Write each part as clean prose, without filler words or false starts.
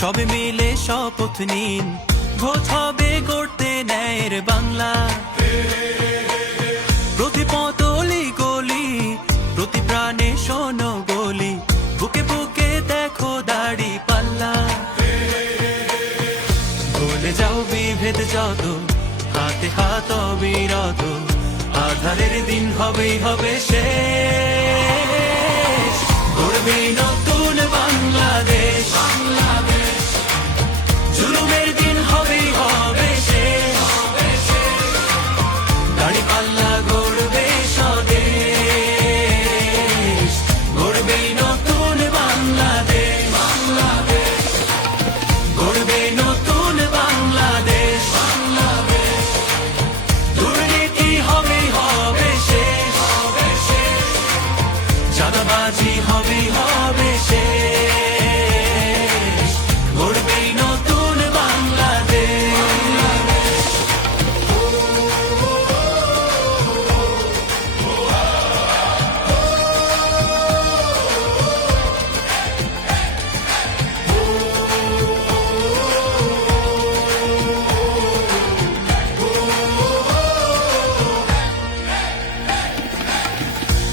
সবে মিলে শপথ নিন, ভোট হবে গড়তে ন্যায়ের বাংলা। প্রতি পতলি গলি, প্রতি প্রাণে শোনো গলি, বুকে বুকে দেখো দাড়ি পাল্লা। ভুলে যাও বিভেদ যত, হাতে হাত অবিরত, আধারের দিন হবেই হবে শেষ। গড়বে নতুন বাংলাদেশ, জুলুমের দিন হবেই হবে শেষ। দাড়ি পাল্লা গড়বে স্বদেশ, গড়বে নতুন বাংলাদেশ, গড়বে নতুন বাংলাদেশ। দুর্নীতি হবেই হবে শেষ, চাঁদাবাজি হবেই হবে শেষ। গড়বে নতুন বাংলাদেশ।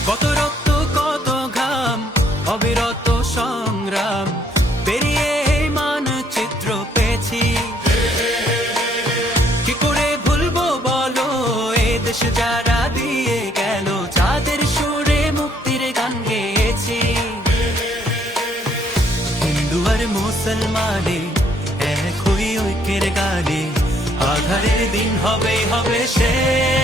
কত রক্ত কত ঘাম, অবিরত সংগ্রাম পেরিয়ে এই মানচিত্র পেয়েছি। কি করে ভুলবো বলো এ দেশ যারা দিয়ে গেল, যাদের সুরে মুক্তির গান গেয়েছি। হিন্দু আর মুসলমানে এক হই ঐক্যের গানে, আধারের দিন হবেই হবে শেষ।